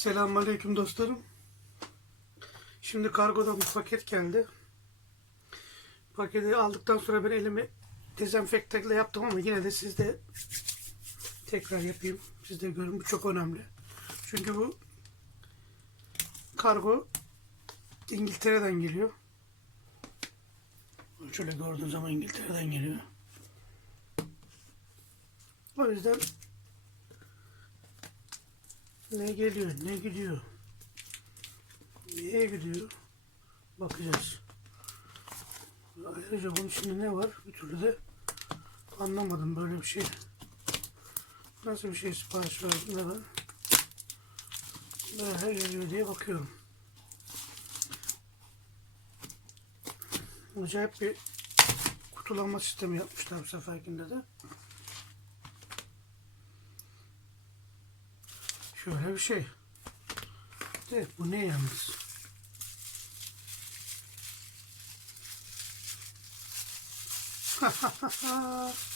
Selamünaleyküm dostlarım. Şimdi kargodan bir paket geldi. Paketi aldıktan sonra ben elimi dezenfektanla yaptım ama yine de siz de tekrar yapayım. Siz de görün bu çok önemli. Çünkü bu kargo İngiltere'den geliyor. Şöyle gördüğünüz zaman İngiltere'den geliyor. O yüzden ne geliyor, ne gidiyor, neye gidiyor bakacağız. Ayrıca bunun içinde ne var bir türlü de anlamadım böyle bir şey. Nasıl bir şey sipariş verdim de ben böyle geliyor diye bakıyorum. Acayip bir kutulama sistemi yapmışlar bu seferkinde de. Şöyle bir şey. Evet bu ne yalnız?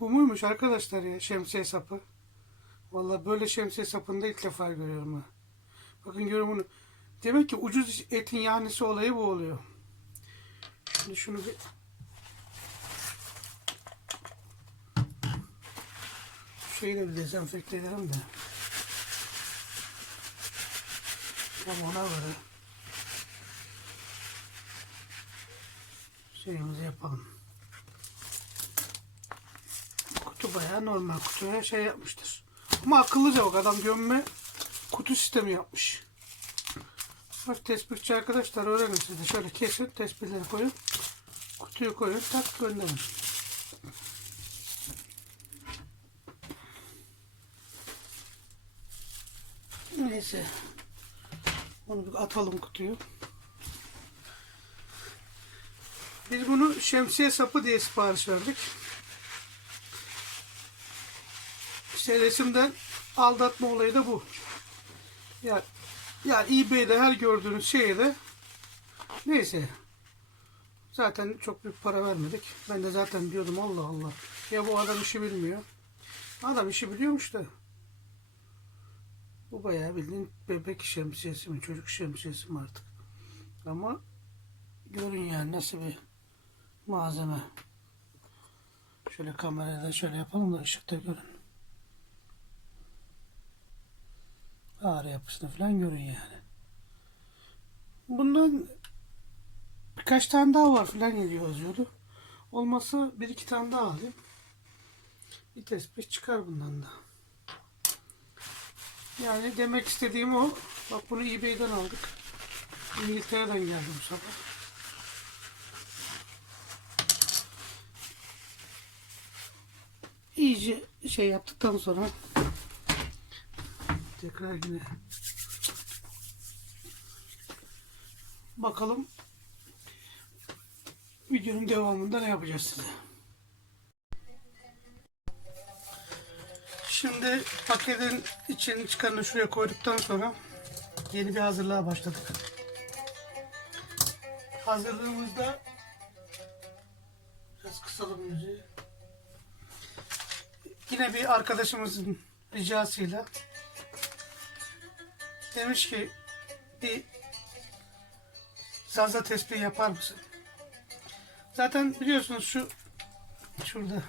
Bu muymuş arkadaşlar ya şemsiye sapı? Vallahi böyle şemsiye sapını da ilk defa görüyorum ha. Bakın görüyorum bunu. Demek ki ucuz etin yanisi olayı bu oluyor. Şimdi şunu bir şeyi de bir dezenfekte edelim de. Tam ona göre şeyimizi yapalım. Kutu bayağı normal kutuya şey yapmıştır. Ama akıllıca bak adam gömme kutu sistemi yapmış. Bak tespihçi arkadaşlar öğrenin siz de. Şöyle kesin tespihleri koyun. Kutuyu koyun tak gönderin. Neyse. Onu bir atalım kutuyu. Biz bunu şemsiye sapı diye sipariş verdik. İşte resimden aldatma olayı da bu. Ya yani eBay'de her gördüğünüz şeye de neyse. Zaten çok büyük para vermedik. Ben de zaten diyordum Allah Allah. Ya bu adam işi bilmiyor. Adam işi biliyormuş da. Bu bayağı bildiğin bebek şemsiyesi mi, çocuk şemsiyesi mi artık. Ama görün yani nasıl bir malzeme. Şöyle kamerada şöyle yapalım da ışıkta görün. Ağrı yapısını falan görün yani. Bundan birkaç tane daha var falan geliyor yazıyordu. Olmazsa bir iki tane daha alayım. Bir tespih çıkar bundan da. Yani demek istediğim o. Bak bunu eBay'den aldık. İngiltere'den geldi bu sabah. İyice şey yaptıktan sonra tekrar yine bakalım videonun devamında ne yapacağız size. Şimdi paketin içini çıkarını şuraya koyduktan sonra yeni bir hazırlığa başladık. Hazırlığımızda biraz kısalım müziği. Yine bir arkadaşımızın ricasıyla demiş ki bir zaza tespih yapar mısın? Zaten biliyorsunuz şu şurada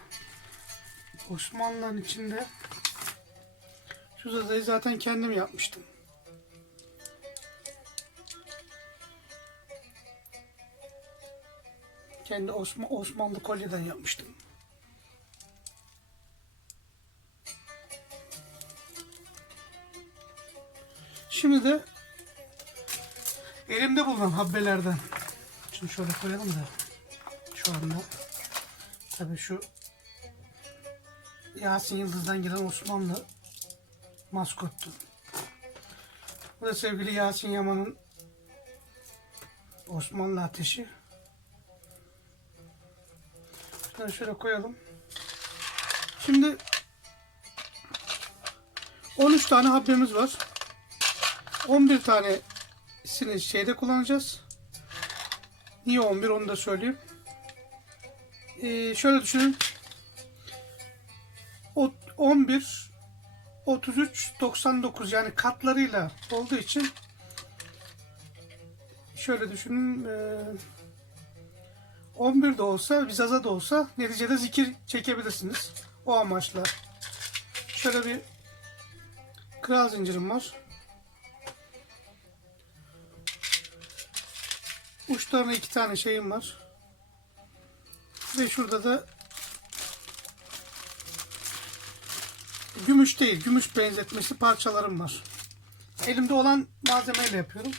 Osmanlı'nın içinde şu zazayı zaten kendim yapmıştım. Kendi Osman, Osmanlı kolyeden yapmıştım. Şimdi de elimde bulunan habbelerden şunu şöyle koyalım da şu anda tabii şu Yasin Yıldız'dan gelen Osmanlı maskottu. Bu da sevgili Yasin Yaman'ın Osmanlı ateşi. Şunları şöyle koyalım. Şimdi 13 tane habbemiz var. 11 tanesini şeyde kullanacağız. Niye 11 onu da söyleyeyim. e, şöyle düşünün. O- 11 33 99 yani katlarıyla olduğu için şöyle düşünün e, 11 de olsa vizaza da olsa neticede zikir çekebilirsiniz. O amaçla. Şöyle bir kral zincirim var. Uçlarına iki tane şeyim var. Ve şurada da gümüş değil, gümüş benzetmesi parçalarım var. Elimde olan malzemeyle yapıyorum.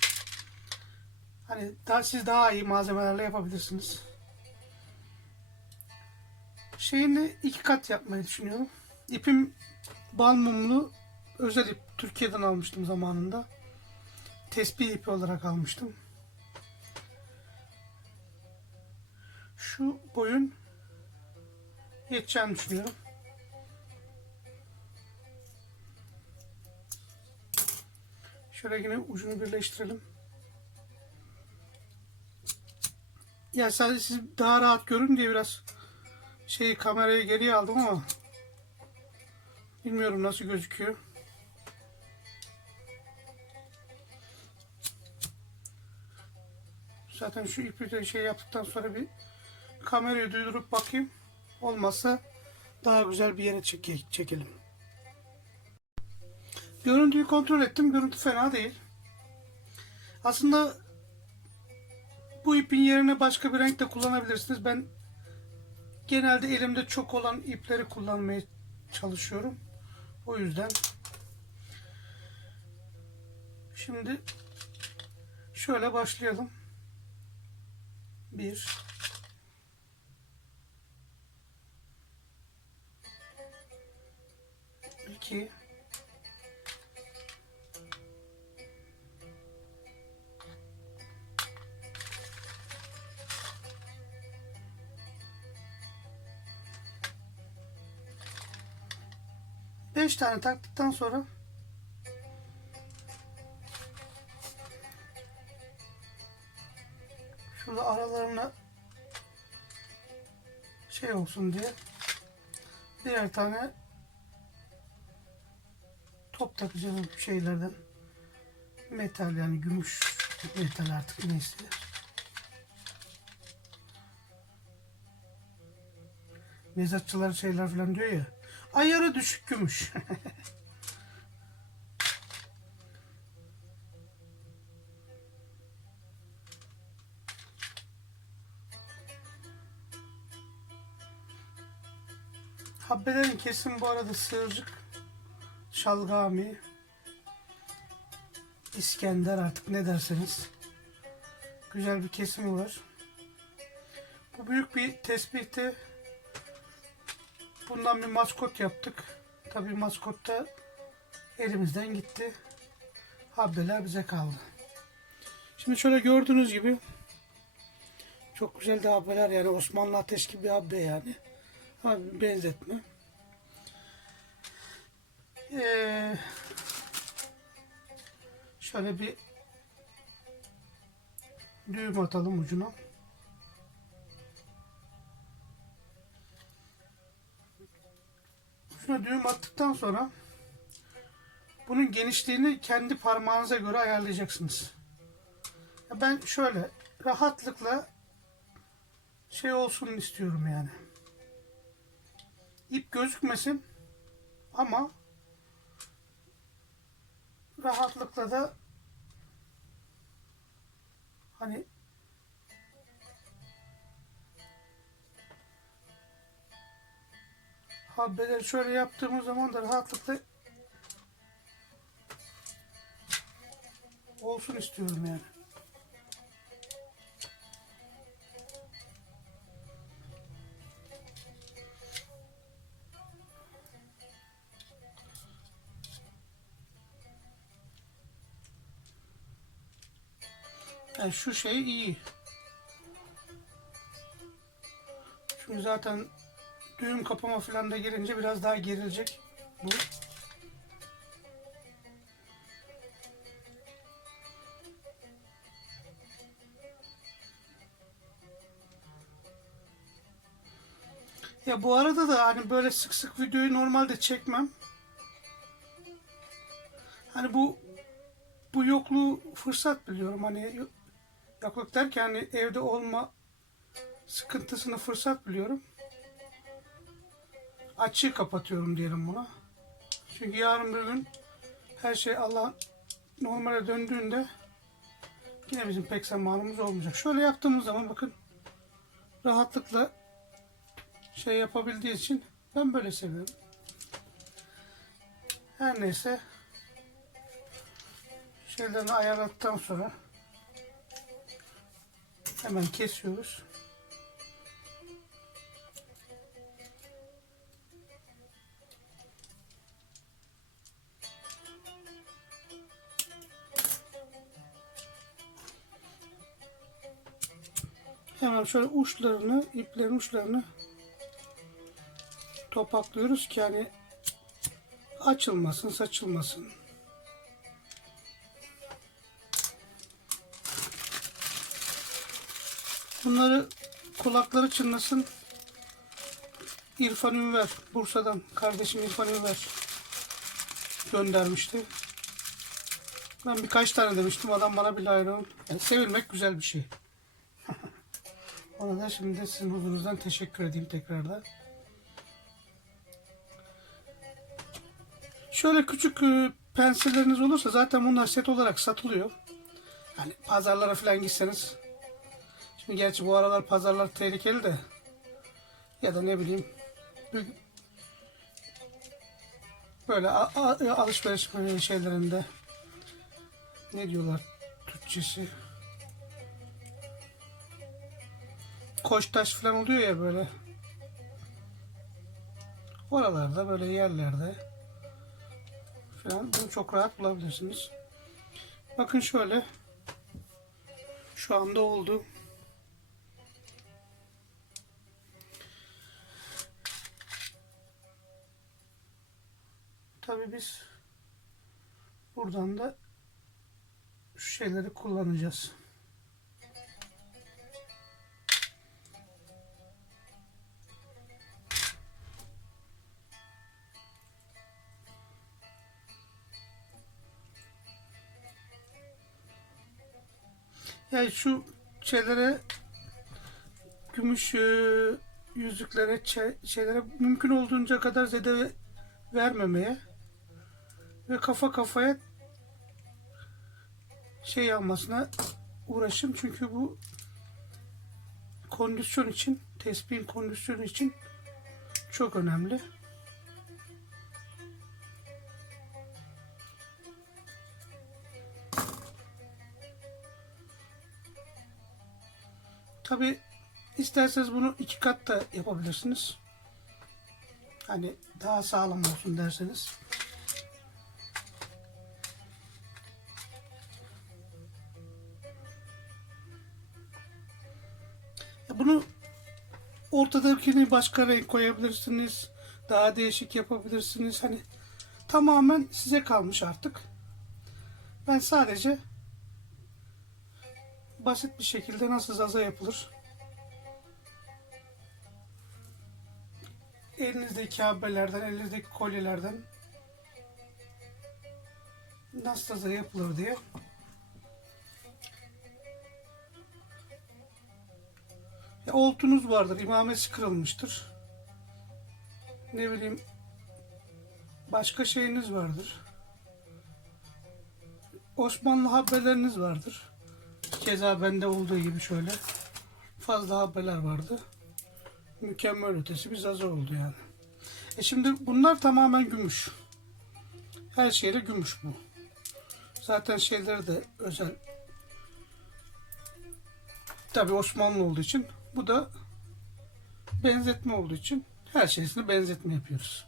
Hani daha, siz daha iyi malzemelerle yapabilirsiniz. Şeyini iki kat yapmayı düşünüyorum. İpim bal mumlu özel ip. Türkiye'den almıştım zamanında. Tespih ipi olarak almıştım. Şu boyun yeteceğini düşünüyorum. Şöyle yine ucunu birleştirelim. Ya sadece siz daha rahat görün diye biraz şeyi kamerayı geriye aldım ama bilmiyorum nasıl gözüküyor. Zaten şu ipi de şey yaptıktan sonra bir kamerayı duydurup bakayım. Olmazsa daha güzel bir yere çeke, çekelim. Görüntüyü kontrol ettim. Görüntü fena değil. Aslında bu ipin yerine başka bir renk de kullanabilirsiniz. Ben genelde elimde çok olan ipleri kullanmaya çalışıyorum. O yüzden şimdi şöyle başlayalım. Bir iki Beş tane taktıktan sonra şurada aralarına şey olsun diye birer tane top takacağım şeylerden metal yani gümüş metal artık neyse. Mezatçılar şeyler falan diyor ya ayarı düşük gümüş. Habbelerin kesim bu arada sığırcık, şalgami, İskender artık ne derseniz. Güzel bir kesimi var. Bu büyük bir tespihte bundan bir maskot yaptık. Tabii maskot da elimizden gitti. Habbeler bize kaldı. Şimdi şöyle gördüğünüz gibi çok güzel de habbeler yani Osmanlı ateş gibi bir habbe yani. Abi benzetme. Ee, şöyle bir düğüm atalım ucuna. Şuna düğüm attıktan sonra bunun genişliğini kendi parmağınıza göre ayarlayacaksınız. Ya Ben şöyle rahatlıkla şey olsun istiyorum yani ip gözükmesin ama rahatlıkla da hani habbeleri şöyle yaptığımız zaman da rahatlıkla olsun istiyorum yani. Yani şu şey iyi. Çünkü zaten düğüm kapama falan da gelince biraz daha gerilecek bu. Ya bu arada da hani böyle sık sık videoyu normalde çekmem. Hani bu bu yokluğu fırsat biliyorum. Hani yokluk derken hani evde olma sıkıntısını fırsat biliyorum. Açığı kapatıyorum diyelim buna. Çünkü yarın bir gün her şey Allah normale döndüğünde yine bizim pek zamanımız olmayacak. Şöyle yaptığımız zaman bakın rahatlıkla şey yapabildiği için ben böyle seviyorum. Her neyse şeylerini ayarladıktan sonra hemen kesiyoruz. Hemen şöyle uçlarını, iplerin uçlarını topaklıyoruz ki hani açılmasın, saçılmasın. Bunları kulakları çınlasın. İrfan Ünver, Bursa'dan kardeşim İrfan Ünver göndermişti. Ben birkaç tane demiştim. Adam bana bile ayrı. Yani sevilmek güzel bir şey. Ona da şimdi sizin huzurunuzdan teşekkür edeyim tekrardan. Şöyle küçük e, pensilleriniz olursa zaten bunlar set olarak satılıyor. Hani pazarlara falan gitseniz. Gerçi bu aralar pazarlar tehlikeli de. Ya da ne bileyim. Böyle alışveriş şeylerinde. Ne diyorlar Türkçesi? Koçtaş falan oluyor ya böyle. Oralarda böyle yerlerde falan bunu çok rahat bulabilirsiniz. Bakın şöyle. Şu anda oldu. Buradan da şu şeyleri kullanacağız. Yani şu şeylere gümüş e, yüzüklere şeylere mümkün olduğunca kadar zede vermemeye ve kafa kafaya şey almasına uğraşın çünkü bu kondisyon için tespihin kondisyonu için çok önemli. Tabi isterseniz bunu iki kat da yapabilirsiniz. Hani daha sağlam olsun derseniz. Bunu ortadakini başka renk koyabilirsiniz. Daha değişik yapabilirsiniz. Hani tamamen size kalmış artık. Ben sadece basit bir şekilde nasıl zaza yapılır? Elinizdeki haberlerden, elinizdeki kolyelerden nasıl zaza yapılır diye Ya, oltunuz vardır, imamesi kırılmıştır. Ne bileyim başka şeyiniz vardır. Osmanlı haberleriniz vardır. Keza bende olduğu gibi şöyle fazla haberler vardı. Mükemmel ötesi bir zaza oldu yani. E şimdi bunlar tamamen gümüş. Her şeyle gümüş bu. Zaten şeyleri de özel. Tabi Osmanlı olduğu için bu da benzetme olduğu için her şeysini benzetme yapıyoruz.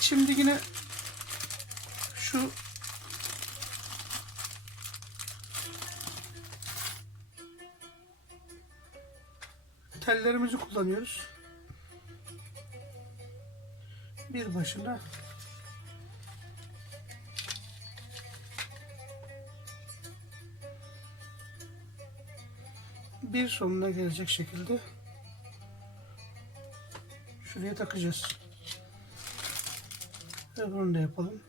Şimdi yine şu tellerimizi kullanıyoruz. Bir başına bir sonuna gelecek şekilde şuraya takacağız. Öbürünü de yapalım.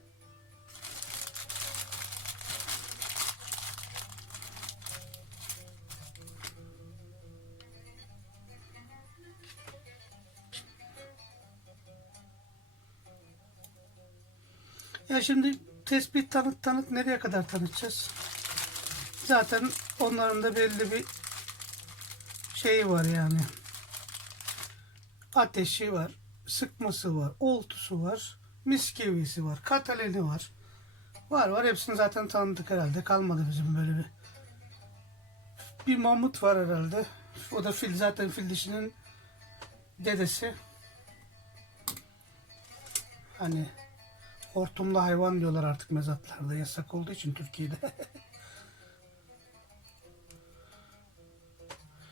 Ya şimdi tespit tanıt tanıt nereye kadar tanıtacağız? Zaten onların da belli bir şeyi var yani. Ateşi var, sıkması var, oltusu var, miskevisi var, kataleni var. Var var hepsini zaten tanıdık herhalde. Kalmadı bizim böyle bir. Bir mamut var herhalde. O da fil zaten fil dişinin dedesi. Hani hortumlu hayvan diyorlar artık mezatlarda yasak olduğu için Türkiye'de.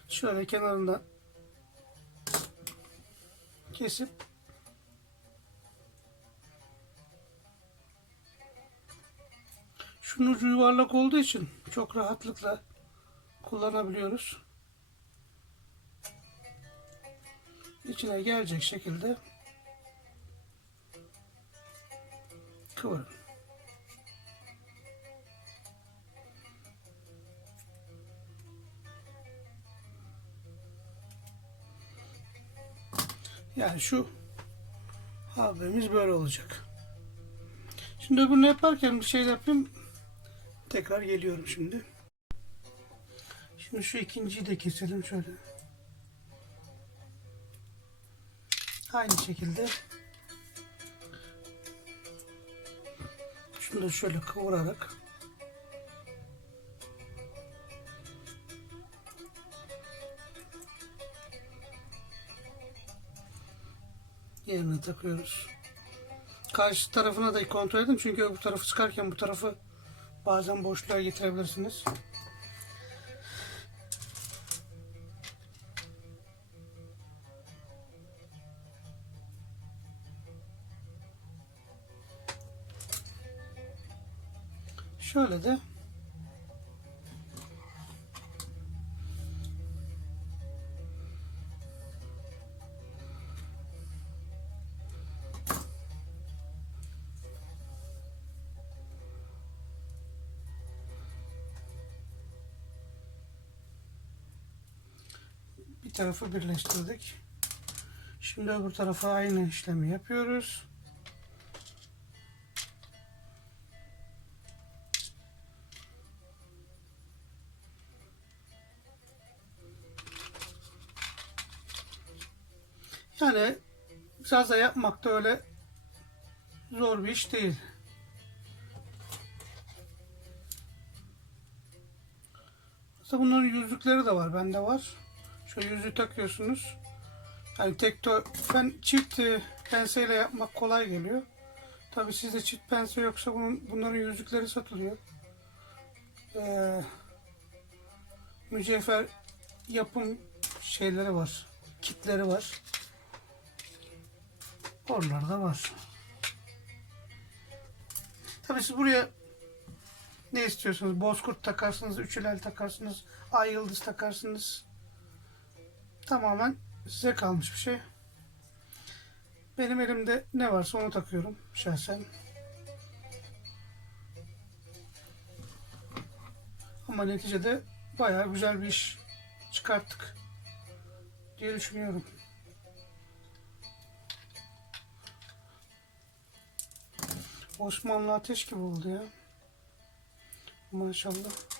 Şöyle kenarından kesip şunun ucu yuvarlak olduğu için çok rahatlıkla kullanabiliyoruz. İçine gelecek şekilde kıvırın. Yani şu haberimiz böyle olacak. Şimdi öbürünü yaparken bir şey yapayım. Tekrar geliyorum şimdi. Şimdi şu ikinciyi de keselim şöyle. Aynı şekilde şunu da şöyle kıvırarak yerine takıyoruz. Karşı tarafına da kontrol edin çünkü bu tarafı çıkarken bu tarafı bazen boşluğa getirebilirsiniz. Şöyle de tarafı birleştirdik. Şimdi öbür tarafa aynı işlemi yapıyoruz. Yani zaza yapmak da öyle zor bir iş değil. Aslında bunların yüzükleri de var. Bende var. Şöyle yüzüğü takıyorsunuz. Yani tek ben çift e, penseyle yapmak kolay geliyor. Tabi sizde çift pense yoksa bunun bunların yüzükleri satılıyor. Ee, mücevher yapım şeyleri var. Kitleri var. Oralarda var. Tabii siz buraya ne istiyorsunuz? Bozkurt takarsınız, üçülel takarsınız, ay yıldız takarsınız. Tamamen size kalmış bir şey. Benim elimde ne varsa onu takıyorum şahsen. Ama neticede bayağı güzel bir iş çıkarttık diye düşünüyorum. Osmanlı ateş gibi oldu ya. Maşallah.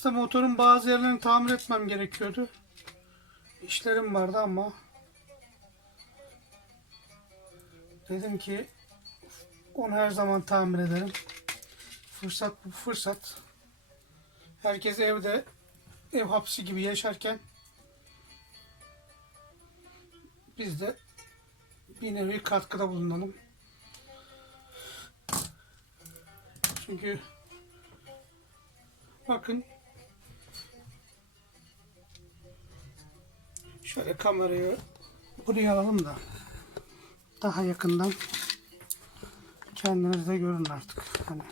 Aslında motorun bazı yerlerini tamir etmem gerekiyordu. İşlerim vardı ama dedim ki onu her zaman tamir ederim. Fırsat bu fırsat. Herkes evde ev hapsi gibi yaşarken biz de bir nevi katkıda bulunalım. Çünkü bakın şöyle kamerayı buraya alalım da daha yakından kendiniz görün artık. Hani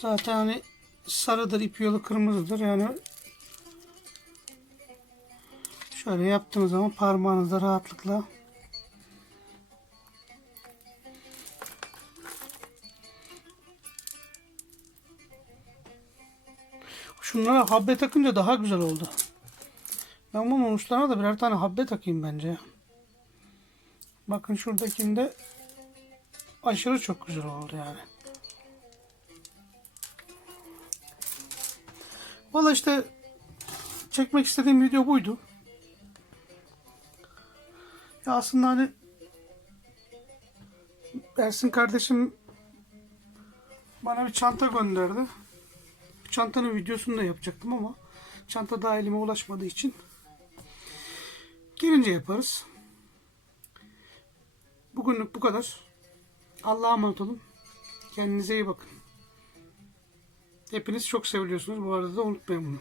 Zaten hani sarıdır, ip yolu kırmızıdır. Yani şöyle yaptığınız zaman parmağınızda rahatlıkla Şunlara habbe takınca daha güzel oldu. Ben bunun uçlarına da birer tane habbe takayım bence. Bakın şuradakinde aşırı çok güzel oldu yani. Valla işte çekmek istediğim video buydu. Ya aslında hani Ersin kardeşim bana bir çanta gönderdi. Çantanın videosunu da yapacaktım ama çanta daha elime ulaşmadığı için gelince yaparız. Bugünlük bu kadar. Allah'a emanet olun. Kendinize iyi bakın. Hepiniz çok seviliyorsunuz. Bu arada da unutmayın bunu.